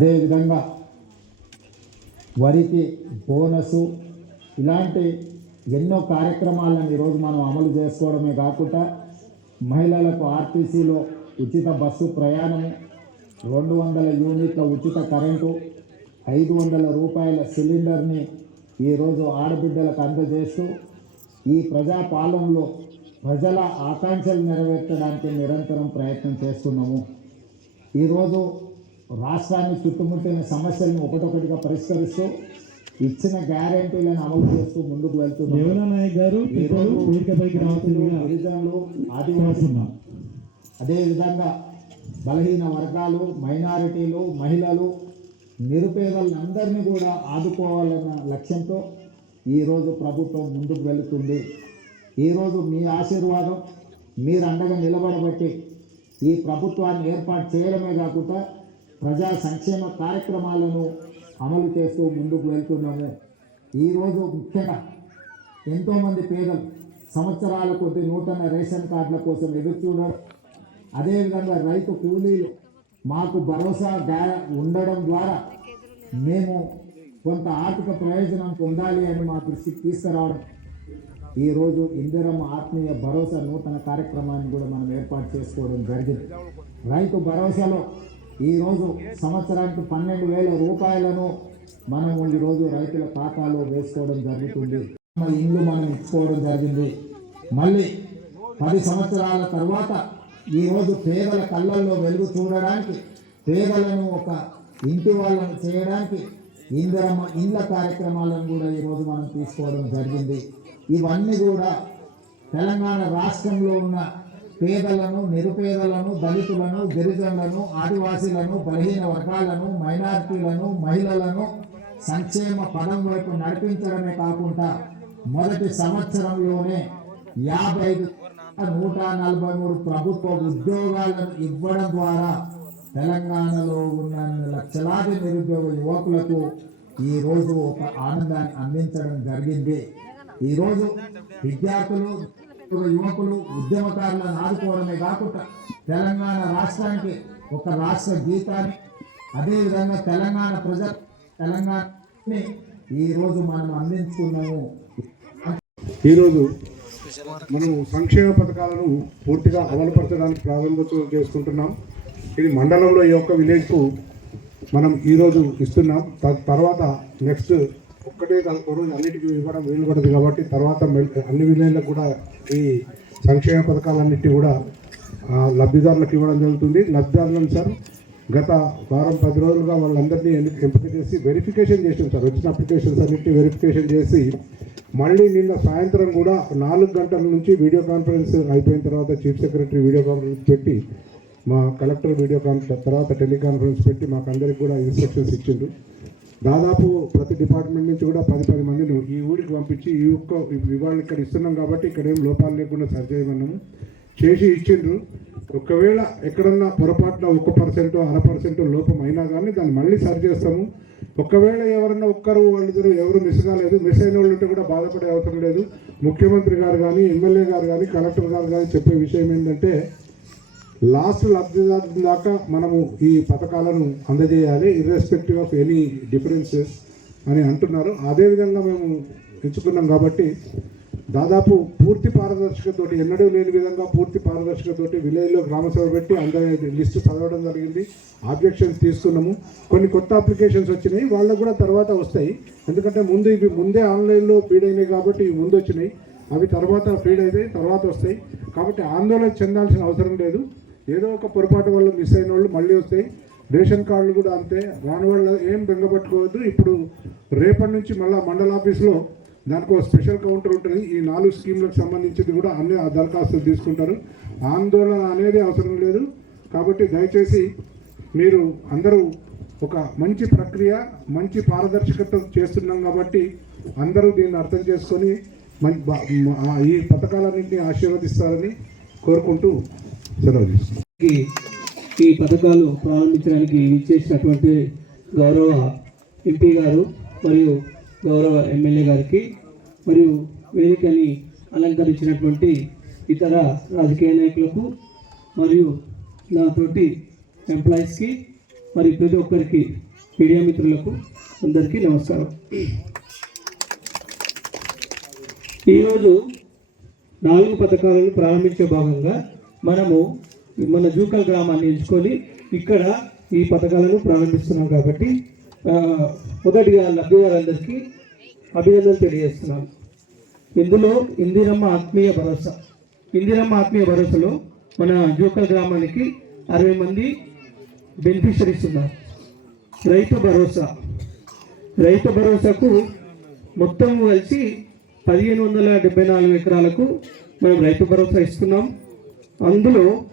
అదేవిధంగా వరికి బోనసు ఇలాంటి ఎన్నో కార్యక్రమాలను ఈరోజు మనం అమలు చేసుకోవడమే కాకుండా మహిళలకు ఆర్టీసీలో ఉచిత బస్సు ప్రయాణము రెండు వందల యూనిట్ల ఉచిత కరెంటు ఐదు వందల రూపాయల సిలిండర్ని ఈరోజు ఆడబిడ్డలకు అందజేస్తూ ఈ ప్రజాపాలనలో ప్రజల ఆకాంక్షలు నెరవేర్చడానికి నిరంతరం ప్రయత్నం చేస్తున్నాము. ఈరోజు రాష్ట్రాన్ని చుట్టుముట్టిన సమస్యలను ఒకటొకటిగా పరిష్కరిస్తూ ఇచ్చిన గ్యారెంటీలను అమలు చేస్తూ ముందుకు వెళ్తున్నాము దేవరా నాయక్ గారు ఈరోజు ఇప్పుడు వేదికపైకి రావాల్సిందిగా గిరిజనులు ఆదివాసీ కోరుతున్నాం. అదేవిధంగా బలహీన వర్గాలు మైనారిటీలు మహిళలు నిరుపేదలందరినీ కూడా ఆదుకోవాలన్న లక్ష్యంతో ఈరోజు ప్రభుత్వం ముందుకు వెళుతుంది. ఈరోజు మీ ఆశీర్వాదం మీరు అండగా నిలబడబట్టి ఈ ప్రభుత్వాన్ని ఏర్పాటు చేయడమే కాకుండా ప్రజా సంక్షేమ కార్యక్రమాలను అమలు చేస్తూ ముందుకు వెళ్తున్నాము. ఈరోజు ముఖ్యంగా ఎంతోమంది పేదలు సంవత్సరాల కొద్ది నూతన రేషన్ కార్డుల కోసం ఎదురు చూడడం అదేవిధంగా రైతు కూలీలు మాకు భరోసా గా ఉండడం ద్వారా మేము కొంత ఆర్థిక ప్రయోజనం పొందాలి అని మా దృష్టికి తీసుకురావడం. ఈరోజు ఇందిరమ్మ ఆత్మీయ భరోసా నూతన కార్యక్రమాన్ని కూడా మనం ఏర్పాటు చేసుకోవడం జరిగింది. రైతు భరోసాలో ఈరోజు సంవత్సరానికి పన్నెండు వేల రూపాయలను మనం ఈరోజు రైతుల ఖాతాలో వేసుకోవడం జరుగుతుంది. మన ఇల్లు మనం ఇచ్చుకోవడం జరిగింది. మళ్ళీ పది సంవత్సరాల తర్వాత ఈరోజు పేదల కళ్ళల్లో వెలుగు చూడడానికి పేదలను ఒక ఇంటి వాళ్ళను చేయడానికి ఇందిరమ్మ ఇళ్ళ కార్యక్రమాలను కూడా ఈరోజు మనం తీసుకోవడం జరిగింది. ఇవన్నీ కూడా తెలంగాణ రాష్ట్రంలో ఉన్న పేదలను నిరుపేదలను దళితులను గిరిజనులను ఆదివాసీలను బలహీన వర్గాలను మైనారిటీలను మహిళలను సంక్షేమ పదం వైపు నడిపించడమే కాకుండా మొదటి సంవత్సరంలోనే యాభై నూట నలభై మూడు ప్రభుత్వ ఉద్యోగాలను ఇవ్వడం ద్వారా తెలంగాణలో ఉన్న లక్షలాది నిరుద్యోగ యువకులకు ఈరోజు ఒక ఆనందాన్ని అందించడం జరిగింది. ఈరోజు విద్యార్థులు యువకులు ఉద్యమకారులను ఆదుకోవడమే కాకుండా తెలంగాణ రాష్ట్రానికి ఒక రాష్ట్ర గీతాన్ని అదేవిధంగా తెలంగాణ ప్రజ తెలంగాణని ఈరోజు మనం అందించుకున్నాము. ఈరోజు మనం సంక్షేమ పథకాలను పూర్తిగా అమలుపరచడానికి ప్రారంభోత్సవం చేసుకుంటున్నాం. ఇది మండలంలో ఈ యొక్క విలేజ్కు మనం ఈరోజు ఇస్తున్నాం. త- తర్వాత నెక్స్ట్ ఒక్కటే కాదు, రోజు అన్నిటికీ ఇవ్వడం వీలు పడదు కాబట్టి తర్వాత అన్ని విలేజ్లకు కూడా ఈ సంక్షేమ పథకాలన్నిటి కూడా లబ్ధిదారులకు ఇవ్వడం జరుగుతుంది. లబ్ధిదారులను సార్ గత వారం పది రోజులుగా వాళ్ళందరినీ ఎందుకు ఎంపిక చేసి వెరిఫికేషన్ చేసాం సార్. వచ్చిన అప్లికేషన్స్ అన్నింటినీ వెరిఫికేషన్ చేసి మళ్ళీ నిన్న సాయంత్రం కూడా నాలుగు గంటల నుంచి వీడియో కాన్ఫరెన్స్ అయిపోయిన తర్వాత చీఫ్ సెక్రటరీ వీడియో కాన్ఫరెన్స్ పెట్టి మా కలెక్టర్ వీడియో కాన్ఫరెన్స్ తర్వాత టెలికాన్ఫరెన్స్ పెట్టి మాకందరికి కూడా ఇన్స్ట్రక్షన్స్ ఇచ్చిండ్రు. దాదాపు ప్రతి డిపార్ట్మెంట్ నుంచి కూడా పది పది మందిని ఈ ఊరికి పంపించి ఈ ఒక్క ఇవాళ ఇక్కడ ఇస్తున్నాం కాబట్టి ఇక్కడ ఏం లోపాలు లేకుండా సరిచేయమన్నాము. చేసి ఇచ్చిండ్రు. ఒకవేళ ఎక్కడన్నా పొరపాటున ఒక్క పర్సెంట్ అర పర్సెంట్ లోపం అయినా కానీ దాన్ని మళ్ళీ సరి చేస్తాము ఒకవేళ ఎవరన్నా ఒక్కరు వాళ్ళిద్దరు ఎవరు మిస్ కాలేదు మిస్ అయిన వాళ్ళు ఉంటే కూడా బాధపడే అవసరం లేదు. ముఖ్యమంత్రి గారు కానీ ఎమ్మెల్యే గారు కానీ కలెక్టర్ గారు కానీ చెప్పే విషయం ఏంటంటే లాస్ట్ లబ్ధిదారు దాకా మనము ఈ పథకాలను అందజేయాలి ఇర్రెస్పెక్టివ్ ఆఫ్ ఎనీ డిఫరెన్సెస్ అని అంటున్నారు. అదేవిధంగా మేము ఎంచుకున్నాం కాబట్టి దాదాపు పూర్తి పారదర్శకతోటి ఎన్నడూ లేని విధంగా పూర్తి పారదర్శకతోటి విలేజ్లో గ్రామసభ పెట్టి అందరి లిస్టు చదవడం జరిగింది. ఆబ్జెక్షన్స్ తీసుకున్నాము. కొన్ని కొత్త అప్లికేషన్స్ వచ్చినాయి. వాళ్ళకు కూడా తర్వాత వస్తాయి. ఎందుకంటే ముందు ఇవి ముందే ఆన్లైన్లో ఫీడ్ అయినాయి కాబట్టి ఇవి ముందు వచ్చినాయి. అవి తర్వాత ఫీడ్ అయితే తర్వాత వస్తాయి. కాబట్టి ఆందోళన చెందాల్సిన అవసరం లేదు. ఏదో ఒక పొరపాటు వల్ల మిస్ అయిన వాళ్ళు మళ్ళీ వస్తాయి రేషన్ కార్డులు కూడా అంతే. రాని వాళ్ళు ఏం బెంగపట్టుకోవద్దు ఇప్పుడు రేపటి నుంచి మళ్ళీ మండల ఆఫీస్లో దానికి ఒక స్పెషల్ కౌంటర్ ఉంటుంది. ఈ నాలుగు స్కీమ్లకు సంబంధించింది కూడా అన్ని ఆ దరఖాస్తులు తీసుకుంటారు. ఆందోళన అనేది అవసరం లేదు. కాబట్టి దయచేసి మీరు అందరూ ఒక మంచి ప్రక్రియ మంచి పారదర్శకత చేస్తున్నాం కాబట్టి అందరూ దీన్ని అర్థం చేసుకొని ఈ పథకాలన్నింటినీ ఆశీర్వదిస్తారని కోరుకుంటూ సెలవు ఈ ఈ పథకాలు ప్రారంభించడానికి ఇచ్చేసినటువంటి గౌరవ ఎంపీ గారు మరియు గౌరవ ఎమ్మెల్యే గారికి మరియు వేదికని అలంకరించినటువంటి ఇతర రాజకీయ నాయకులకు మరియు నాతోటి ఎంప్లాయీస్కి మరియు ప్రతి ఒక్కరికి మీడియా మిత్రులకు అందరికీ నమస్కారం. ఈరోజు నాలుగు పథకాలను ప్రారంభించే భాగంగా మనము మన జూకల్ గ్రామాన్ని ఎంచుకొని ఇక్కడ ఈ పథకాలను ప్రారంభిస్తున్నాం కాబట్టి మొదటిగా లబ్ధిదారులందరికీ అభినందనలు తెలియజేస్తున్నాను. ఇందులో ఇందిరమ్మ ఆత్మీయ భరోసా. ఇందిరమ్మ ఆత్మీయ భరోసాలో మన జూకల్ గ్రామానికి అరవై మంది బెనిఫిషరీస్ ఉన్నారు. రైతు భరోసా. రైతు భరోసాకు మొత్తం కలిసి పదిహేను వందల డెబ్బై నాలుగు ఎకరాలకు మనం రైతు భరోసా ఇస్తున్నాం. అందులో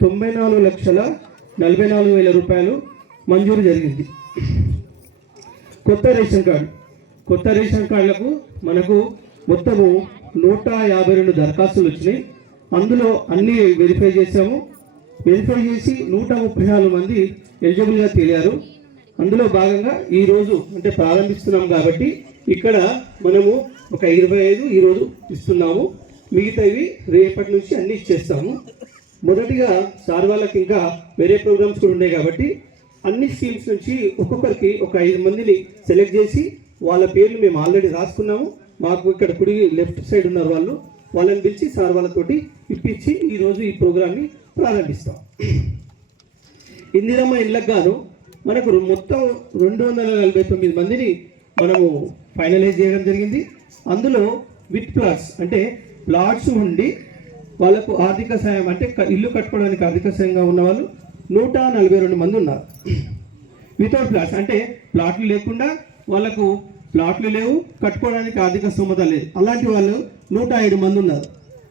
తొంభై నాలుగు లక్షల నలభై నాలుగు వేల రూపాయలు మంజూరు జరిగింది. కొత్త రేషన్ కార్డు. కొత్త రేషన్ కార్డులకు మనకు మొత్తము నూట యాభై రెండు దరఖాస్తులు వచ్చినాయి. అందులో అన్ని వెరిఫై చేసాము వెరిఫై చేసి నూట ముప్పై నాలుగు మంది ఎలిజిబుల్గా తేలారు. అందులో భాగంగా ఈరోజు అంటే ప్రారంభిస్తున్నాం కాబట్టి ఇక్కడ మనము ఒక ఇరవై ఐదు ఈరోజు ఇస్తున్నాము. మిగతావి రేపటి నుంచి అన్ని ఇచ్చేస్తాము. మొదటిగా సార్ వాళ్ళకి ఇంకా వేరే ప్రోగ్రామ్స్ కూడా ఉన్నాయి కాబట్టి అన్ని స్కీమ్స్ నుంచి ఒక్కొక్కరికి ఒక ఐదు మందిని సెలెక్ట్ చేసి వాళ్ళ పేర్లు మేము ఆల్రెడీ రాసుకున్నాము. మాకు ఇక్కడ కుడి లెఫ్ట్ సైడ్ ఉన్నారు వాళ్ళు. వాళ్ళని పిలిచి సార్ వాళ్ళతోటి ఇప్పించి ఈరోజు ఈ ప్రోగ్రామ్ని ప్రారంభిస్తాం. ఇందిరమ్మ ఇళ్ళకు గాను మనకు మొత్తం రెండు వందల నలభై తొమ్మిది మందిని మనము ఫైనలైజ్ చేయడం జరిగింది. అందులో విత్ ప్లాట్స్ అంటే ప్లాట్స్ ఉండి వాళ్ళకు ఆర్థిక సాయం అంటే ఇల్లు కట్టుకోవడానికి ఆర్థిక సాయంగా ఉన్న వాళ్ళు నూట నలభై రెండు మంది ఉన్నారు. వితౌట్ ప్లాట్స్ అంటే ప్లాట్లు లేకుండా వాళ్ళకు ప్లాట్లు లేవు కట్టుకోవడానికి ఆర్థిక స్తోమత లేదు. అలాంటి వాళ్ళు నూట ఏడు మంది ఉన్నారు.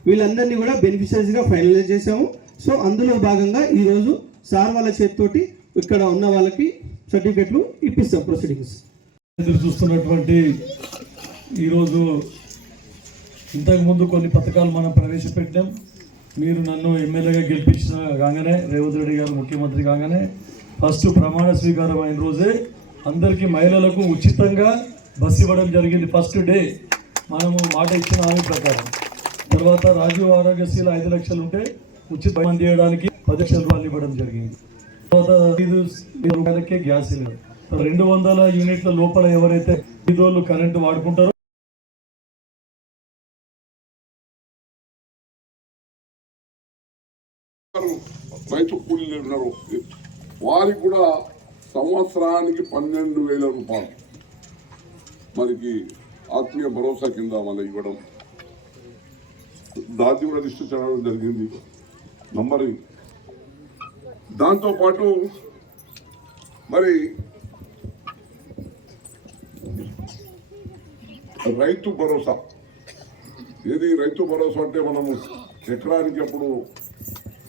వీళ్ళందరినీ కూడా బెనిఫిషరీస్గా ఫైనలైజ్ చేసాము సో అందులో భాగంగా ఈరోజు సార్ వాళ్ళ చేతితోటి ఇక్కడ ఉన్న వాళ్ళకి సర్టిఫికెట్లు ఇప్పిస్తాం ప్రొసీడింగ్స్ ఎదురు చూస్తున్నటువంటి ఈరోజు ఇంతకుముందు కొన్ని పథకాలు మనం ప్రవేశపెట్టాం. మీరు నన్ను ఎమ్మెల్యేగా గెలిపించిన కాగానే రేవంత్ రెడ్డి గారు ముఖ్యమంత్రి కాగానే ఫస్ట్ ప్రమాణ స్వీకారం అయిన రోజే అందరికీ మహిళలకు ఉచితంగా బస్సు ఇవ్వడం జరిగింది ఫస్ట్ డే. మనము మాట ఇచ్చిన హామీ ప్రకారం. తర్వాత రాజీవ్ ఆరోగ్యశీల ఐదు లక్షలు ఉంటే ఉచిత మంది చేయడానికి పది లక్షల రూపాయలు ఇవ్వడం జరిగింది. తర్వాత ఐదు రూపాయలకే గ్యాస్ సిలిండర్. రెండు వందల యూనిట్ల లోపల ఎవరైతే ఈదోళ్ళు కరెంటు వాడుకుంటారో రైతు కూలీలు ఉన్నారు వారికి కూడా సంవత్సరానికి పన్నెండు వేల రూపాయలు మనకి ఆత్మీయ భరోసా కింద మన ఇవ్వడం. దాన్ని కూడా లిస్టు చేయడం జరిగింది. నంబర్ దాంతోపాటు మరి రైతు భరోసా. ఏది రైతు భరోసా అంటే మనము ఎకరానికి అప్పుడు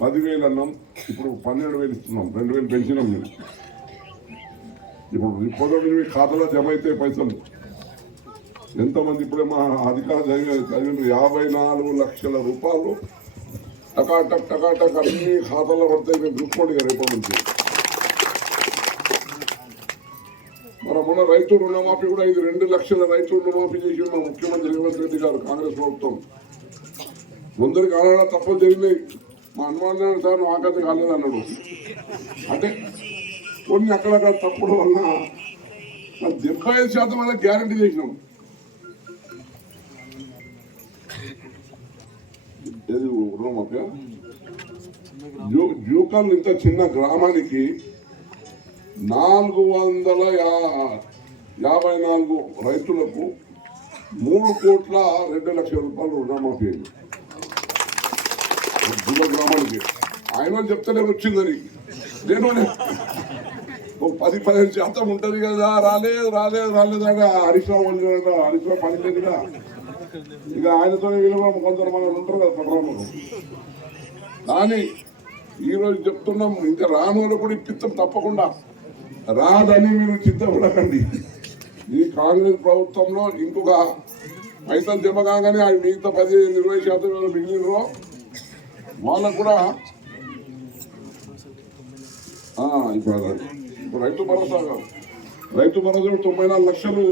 పదివేలు అన్నాం. ఇప్పుడు పన్నెండు వేలు ఇస్తున్నాం రెండు వేలు పెంచినాం మేము. ఇప్పుడు పొద్దు మీ ఖాతాలో జమ అయితే పైసలు. ఎంతమంది ఇప్పుడే మా అధికార చదివి చదివిన యాభై నాలుగు లక్షల రూపాయలు. టకాటక్ టకాటక్ అన్ని ఖాతాలో పడతాయి మేము చూసుకోండి రేపటి నుంచి. మన మొన్న రైతు రుణమాఫీ కూడా ఇది రెండు లక్షల రైతు రుణమాఫీ చేసి మా ముఖ్యమంత్రి రేవంత్ రెడ్డి గారు కాంగ్రెస్ ప్రభుత్వం. ముందరికి అలా తప్పని జరిగినాయి. మా అనుమానం సార్ నాకైతే కాలేదు అన్నాడు అంటే కొన్ని అక్కడక్కడ తప్పుడు వల్ల డెబ్బై ఐదు శాతం వల్ల గ్యారంటీ చేసినాం. జూకల్ ఇంత చిన్న గ్రామానికి నాలుగు వందల యా- యాభై నాలుగు రైతులకు మూడు కోట్ల రెండు లక్షల రూపాయలు రుణమాఫీ అయింది. జిల్లా ఆయన చెప్తేనే వచ్చిందని. నేను ఓ పది పదిహేను శాతం ఉంటది కదా రాలేదు రాలేదు రాలేదు అని హరీష్ కదా, పని లేదుగా ఇక ఆయనతో విలువ కొందరు మనం ఉంటారు కదా పట్టణంలో కానీ ఈరోజు చెప్తున్నాం ఇంకా రాను కూడా ఇప్పిస్తాం తప్పకుండా రాదని మీరు చింతపడకండి. ఈ కాంగ్రెస్ ప్రభుత్వంలో ఇంకొక పైసలు జమ కాగానే ఆ మిగతా పదిహేను ఇరవై శాతం ఎవరు మిగిలినరో వాళ్ళకు కూడా ఇప్పుడు రైతు భరోసా కాదు. రైతు భరోసా తొంభై నాలుగు లక్షలు.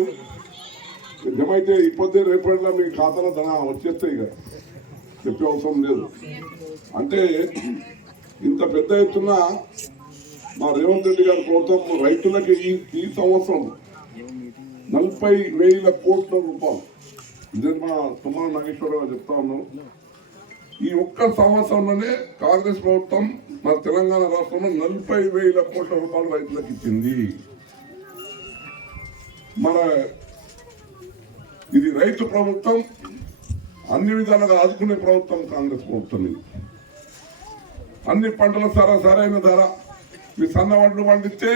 నిజమైతే అయితే ఇప్పటికే రేపటిలో మీ ఖాతాలో ధన వచ్చేస్తాయి ఇక. చెప్పే అవసరం లేదు. అంటే ఇంత పెద్ద ఎత్తున మా రేవంత్ రెడ్డి గారి ప్రభుత్వం రైతులకి ఈ ఈ సంవత్సరం నలభై వేల కోట్ల రూపాయలు. ఇదే మా తుమ్మల నాగేశ్వరరావు చెప్తా ఉన్నాం ఈ ఒక్క సంవత్సరంలోనే కాంగ్రెస్ ప్రభుత్వం మన తెలంగాణ రాష్ట్రంలో నలభై వేల కోట్ల రూపాయలు రైతులకు ఇచ్చింది. మన ఇది రైతు ప్రభుత్వం అన్ని విధాలుగా ఆదుకునే ప్రభుత్వం కాంగ్రెస్ ప్రభుత్వం ఇది. అన్ని పంటల ధర సరైన ధర. మీ సన్న వడ్లు పండిస్తే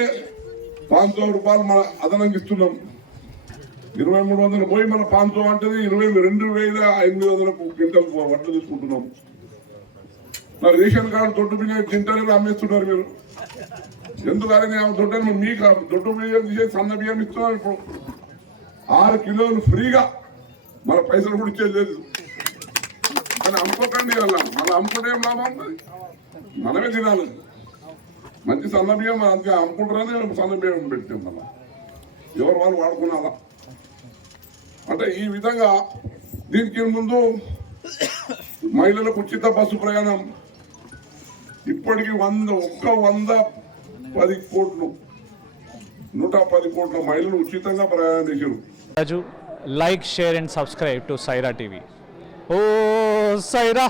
పాంచో రూపాయలు మన అదనంగా ఇస్తున్నాం. ఇరవై మూడు వందలు పోయి మన పాంచో అంటది ఇరవై రెండు వేల ఎనిమిది వందలకు క్వింటల్ వడ్లు తీసుకుంటున్నాం. మరి రేషన్ కార్డు దొడ్డు బియ్యం తింటారే అమ్మేస్తున్నారు మీరు. ఎందుకని దొడ్డు మీకు దొడ్డు బియ్యం తీసేసి సన్న బియ్యం ఇస్తున్నారు ఇప్పుడు. ఆరు కిలోలు ఫ్రీగా. మన పైసలు కూడా ఇచ్చేది లేదు. కానీ అమ్ముకోకండి అలా. మన అమ్ముకుంటే ఏం లాభం ఉంటుంది మనమే తినాలి. మంచి సన్న బియ్యం అంతే అమ్ముకుంటారని సన్న బియ్యం పెట్టాం మళ్ళీ. ఎవరు వాళ్ళు వాడుకున్నారా? అంటే ఈ విధంగా దీనికి ముందు మహిళలకు ఉచిత బస్సు ప్రయాణం. ఇప్పటికి వంద ఒక్క వంద పది కోట్లు నూట పది కోట్ల మహిళలు ఉచితంగా ప్రయాణం చేశారు. Raju like share and subscribe to Saira TV. Oh Sye Raa!